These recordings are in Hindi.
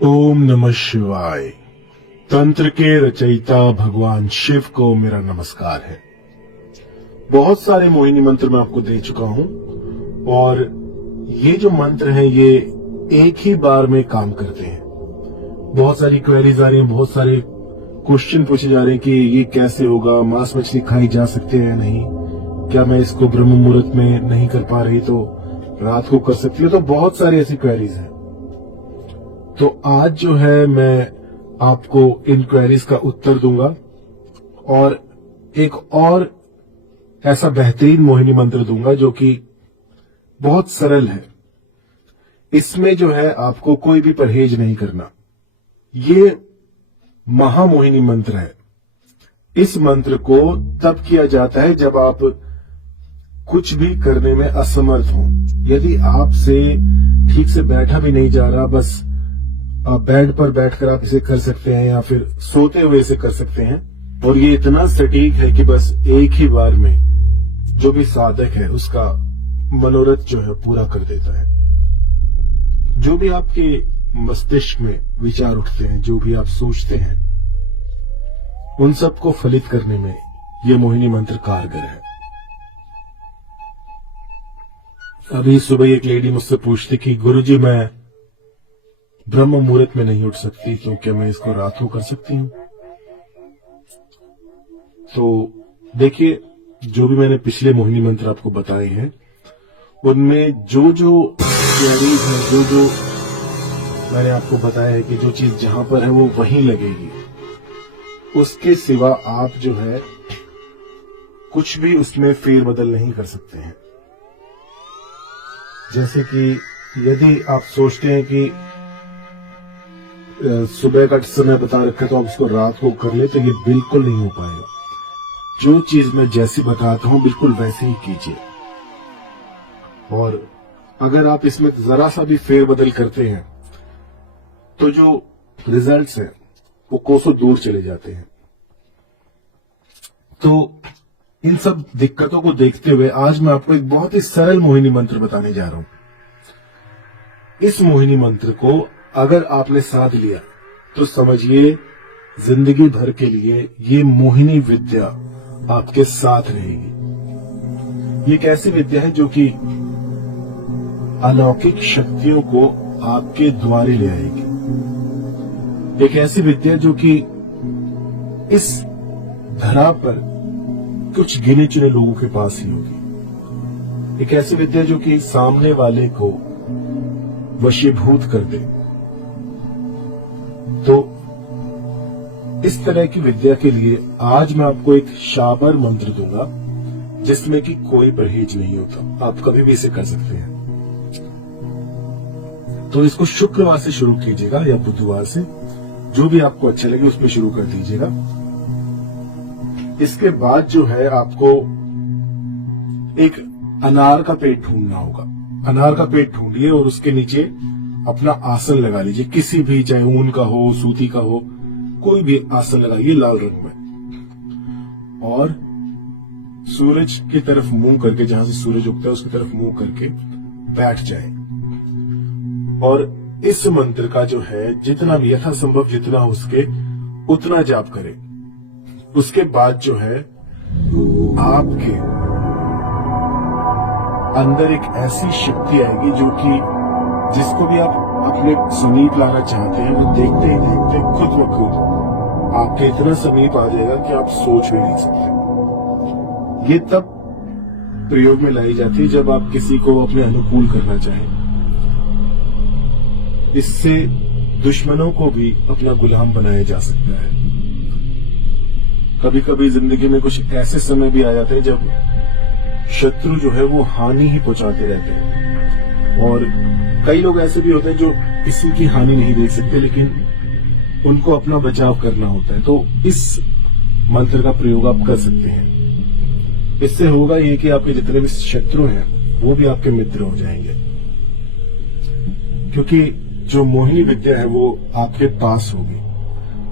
ओम नमः शिवाय। तंत्र के रचयिता भगवान शिव को मेरा नमस्कार है। बहुत सारे मोहिनी मंत्र मैं आपको दे चुका हूं और ये जो मंत्र हैं ये एक ही बार में काम करते हैं। बहुत सारी क्वेरीज आ रही हैं, बहुत सारे क्वेश्चन पूछे जा रहे हैं कि ये कैसे होगा, मांस मछली खाई जा सकते हैं या नहीं, क्या मैं इसको ब्रह्म मुहूर्त में नहीं कर पा रही तो रात को कर सकती हूँ। तो बहुत सारी ऐसी क्वेरीज हैं। तो आज जो है मैं आपको इन क्वेरीज का उत्तर दूंगा और एक और ऐसा बेहतरीन मोहिनी मंत्र दूंगा जो कि बहुत सरल है। इसमें जो है आपको कोई भी परहेज नहीं करना। ये महामोहिनी मंत्र है। इस मंत्र को तब किया जाता है जब आप कुछ भी करने में असमर्थ हो। यदि आपसे ठीक से बैठा भी नहीं जा रहा, बस बेड पर बैठकर आप इसे कर सकते हैं या फिर सोते हुए इसे कर सकते हैं। और ये इतना सटीक है कि बस एक ही बार में जो भी साधक है उसका मनोरथ जो है पूरा कर देता है। जो भी आपके मस्तिष्क में विचार उठते हैं, जो भी आप सोचते हैं, उन सबको फलित करने में ये मोहिनी मंत्र कारगर है। अभी सुबह एक लेडी मुझसे पूछती कि गुरुजी मैं ब्रह्म मुहूर्त में नहीं उठ सकती, तो क्या मैं इसको रात को कर सकती हूं? तो देखिए, जो भी मैंने पिछले मोहिनी मंत्र आपको बताए हैं उनमें जो जो क्वेरीज है, जो मैंने आपको बताया है कि जो चीज जहां पर है वो वहीं लगेगी। उसके सिवा आप जो है कुछ भी उसमें फेरबदल नहीं कर सकते हैं। जैसे कि यदि आप सोचते हैं कि सुबह का समय बता रखा है तो आप उसको रात को कर ले, तो ये बिल्कुल नहीं हो पाएगा। जो चीज मैं जैसी बताता हूं बिल्कुल वैसे ही कीजिए। और अगर आप इसमें जरा सा भी फेरबदल करते हैं तो जो रिजल्ट्स हैं वो कोसों दूर चले जाते हैं। तो इन सब दिक्कतों को देखते हुए आज मैं आपको एक बहुत ही सरल मोहिनी मंत्र बताने जा रहा हूं। इस मोहिनी मंत्र को अगर आपने साध लिया तो समझिए जिंदगी भर के लिए ये मोहिनी विद्या आपके साथ रहेगी। ये एक ऐसी विद्या है जो कि अलौकिक शक्तियों को आपके द्वारे ले आएगी। एक ऐसी विद्या जो कि इस धरा पर कुछ गिने चुने लोगों के पास ही होगी। एक ऐसी विद्या जो कि सामने वाले को वशीभूत कर दे। तो इस तरह की विद्या के लिए आज मैं आपको एक शाबर मंत्र दूंगा जिसमें कि कोई परहेज नहीं होता। आप कभी भी इसे कर सकते हैं। तो इसको शुक्रवार से शुरू कीजिएगा या बुधवार से, जो भी आपको अच्छा लगे उसमें शुरू कर दीजिएगा। इसके बाद जो है आपको एक अनार का पेट ढूंढना होगा। अनार का पेट ढूंढिए और उसके नीचे अपना आसन लगा लीजिए। किसी भी, चाहे ऊन का हो, सूती का हो, कोई भी आसन लगाइए लाल रंग में। और सूरज की तरफ मुंह करके, जहां से सूरज उगता है उसकी तरफ मुंह करके बैठ जाए। और इस मंत्र का जो है जितना भी यथासंभव जितना हो सके उतना जाप करें। उसके बाद जो है आपके अंदर एक ऐसी शक्ति आएगी जो कि जिसको भी आप अपने समीप लाना चाहते हैं वो देखते ही देखते खुद ब खुद आपके इतना समीप आ जाएगा कि आप सोच भी नहीं सकते। ये तब प्रयोग में लाई जाती है जब आप किसी को अपने अनुकूल करना चाहें। इससे दुश्मनों को भी अपना गुलाम बनाया जा सकता है। कभी कभी जिंदगी में कुछ ऐसे समय भी आ जाते हैं जब शत्रु जो है वो हानि ही पहुंचाते रहते हैं। और कई लोग ऐसे भी होते हैं जो किसी की हानि नहीं देख सकते, लेकिन उनको अपना बचाव करना होता है। तो इस मंत्र का प्रयोग आप कर सकते हैं। इससे होगा ये कि आपके जितने भी शत्रु हैं वो भी आपके मित्र हो जाएंगे, क्योंकि जो मोहिनी विद्या है वो आपके पास होगी।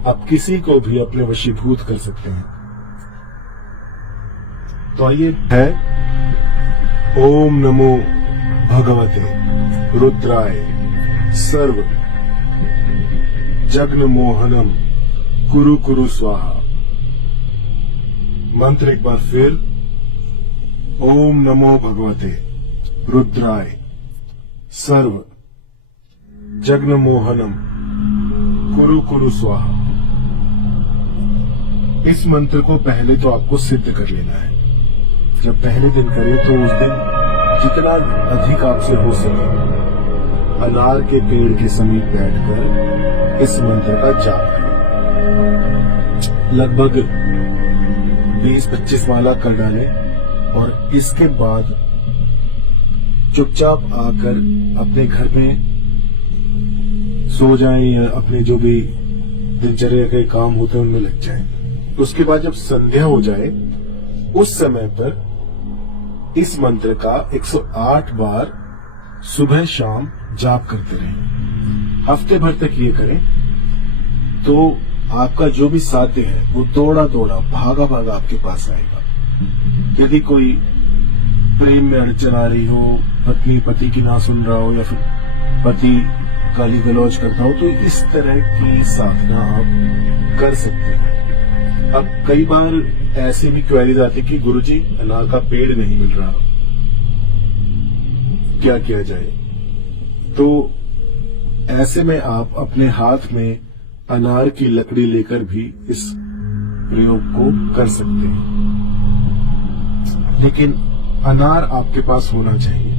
आप किसी को भी अपने वशीभूत कर सकते हैं। तो आइए है ओम नमो भगवते रुद्राय सर्व जग्न मोहनम कुरु कुरु स्वाहा। मंत्र एक बार फिर, ओम नमो भगवते रुद्राय सर्व जग्न मोहनम कुरु कुरु स्वाहा। इस मंत्र को पहले तो आपको सिद्ध कर लेना है। जब पहले दिन करें तो उस दिन जितना अधिक आपसे हो सके अनार के पेड़ के समीप बैठकर इस मंत्र का जाप करें। लगभग 20-25 माला कर डालें और इसके बाद चुपचाप आकर अपने घर में सो जाएं या अपने जो भी दिनचर्या के काम होते हैं उनमें लग जाएं। उसके बाद जब संध्या हो जाए उस समय पर इस मंत्र का 108 बार सुबह शाम जाप करते रहें। हफ्ते भर तक ये करें तो आपका जो भी साध्य है वो दौड़ा दौड़ा भागा भागा आपके पास आएगा। यदि कोई प्रेम में अड़चन आ रही हो, पत्नी पति की ना सुन रहा हो या फिर पति गाली गलौज करता हो, तो इस तरह की साधना आप कर सकते हैं। अब कई बार ऐसे भी क्वेरीज आती कि गुरुजी अनार का पेड़ नहीं मिल रहा, क्या किया जाए? तो ऐसे में आप अपने हाथ में अनार की लकड़ी लेकर भी इस प्रयोग को कर सकते हैं, लेकिन अनार आपके पास होना चाहिए।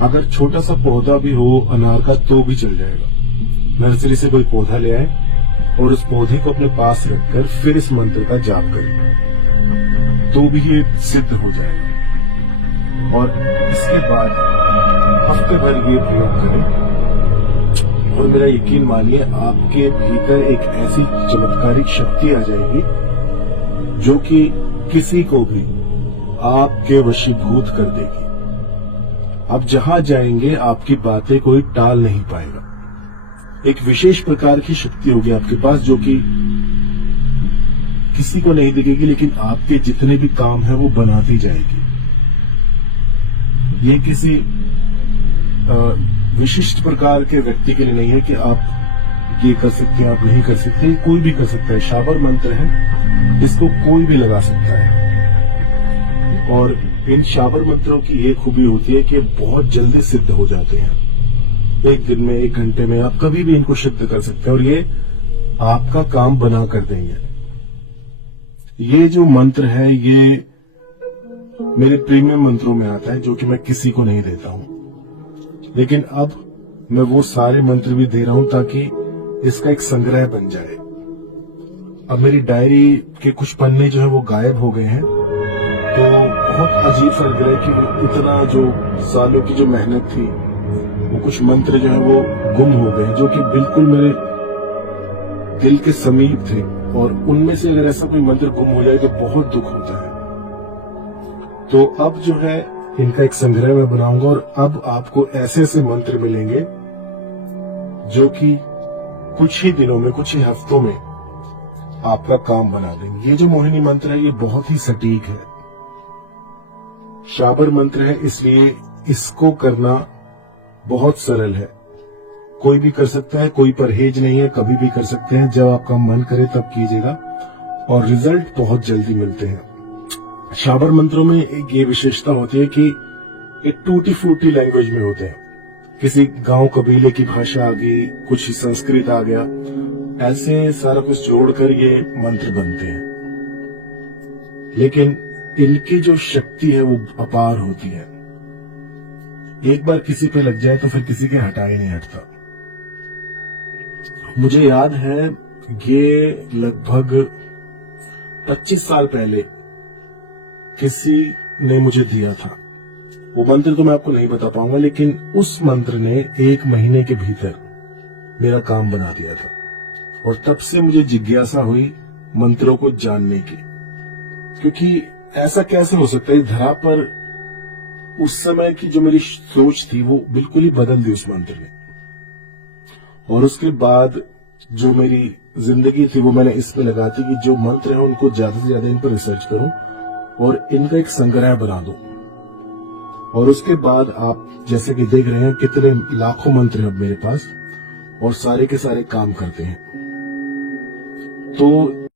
अगर छोटा सा पौधा भी हो अनार का तो भी चल जाएगा। नर्सरी से कोई पौधा ले आए और उस पौधे को अपने पास रखकर फिर इस मंत्र का जाप करें तो भी ये सिद्ध हो जाएगा। और इसके बाद हफ्ते भर ये प्रयोग करें और मेरा यकीन मानिए आपके भीतर एक ऐसी चमत्कारिक शक्ति आ जाएगी जो कि किसी को भी आपके वशीभूत कर देगी। आप जहां जाएंगे आपकी बातें कोई टाल नहीं पाएगा। एक विशेष प्रकार की शक्ति होगी आपके पास जो कि किसी को नहीं दिखेगी, लेकिन आपके जितने भी काम है वो बनाती जाएगी। ये किसी विशिष्ट प्रकार के व्यक्ति के लिए नहीं है कि आप ये कर सकते हैं, आप नहीं कर सकते। कोई भी कर सकता है। शाबर मंत्र है, इसको कोई भी लगा सकता है। और इन शाबर मंत्रों की ये खूबी होती है कि बहुत जल्दी सिद्ध हो जाते हैं। एक दिन में, 1 घंटे में आप कभी भी इनको सिद्ध कर सकते हैं और ये आपका काम बना कर देंगे। ये जो मंत्र है ये मेरे प्रीमियम मंत्रों में आता है जो कि मैं किसी को नहीं देता हूं, लेकिन अब मैं वो सारे मंत्र भी दे रहा हूं ताकि इसका एक संग्रह बन जाए। अब मेरी डायरी के कुछ पन्ने जो है वो गायब हो गए हैं, तो बहुत अजीब सा लग रहा है कि इतना जो सालों की जो मेहनत थी वो कुछ मंत्र जो है वो गुम हो गए, जो कि बिल्कुल मेरे दिल के समीप थे। और उनमें से अगर ऐसा कोई मंत्र गुम हो जाए तो बहुत दुख होता है। तो अब जो है इनका एक संग्रह मैं बनाऊंगा और अब आपको ऐसे ऐसे मंत्र मिलेंगे जो कि कुछ ही दिनों में, कुछ ही हफ्तों में आपका काम बना देंगे। ये जो मोहिनी मंत्र है ये बहुत ही सटीक है, शाबर मंत्र है, इसलिए इसको करना बहुत सरल है। कोई भी कर सकता है, कोई परहेज नहीं है, कभी भी कर सकते हैं। जब आपका मन करे तब कीजिएगा और रिजल्ट बहुत जल्दी मिलते हैं। शाबर मंत्रों में एक ये विशेषता होती है कि ये टूटी फूटी लैंग्वेज में होते हैं। किसी गांव कबीले की भाषा आ गई, कुछ संस्कृत आ गया, ऐसे सारा कुछ जोड़कर ये मंत्र बनते हैं। लेकिन इनकी जो शक्ति है वो अपार होती है। एक बार किसी पे लग जाए तो फिर किसी के हटा ही नहीं हटता। मुझे याद है ये लगभग 25 साल पहले किसी ने मुझे दिया था। वो मंत्र तो मैं आपको नहीं बता पाऊंगा, लेकिन उस मंत्र ने 1 महीने के भीतर मेरा काम बना दिया था। और तब से मुझे जिज्ञासा हुई मंत्रों को जानने की, क्योंकि ऐसा कैसे हो सकता है। धरा पर उस समय की जो मेरी सोच थी वो बिल्कुल ही बदल दी उस मंत्र ने। और उसके बाद जो मेरी जिंदगी थी वो मैंने इस पे लगा दी कि जो मंत्र है उनको ज्यादा से ज्यादा इन पर रिसर्च करूं और इनका एक संग्रह बना दूं। और उसके बाद आप जैसे कि देख रहे हैं कितने लाखों मंत्र हैं अब मेरे पास, और सारे के सारे काम करते हैं। तो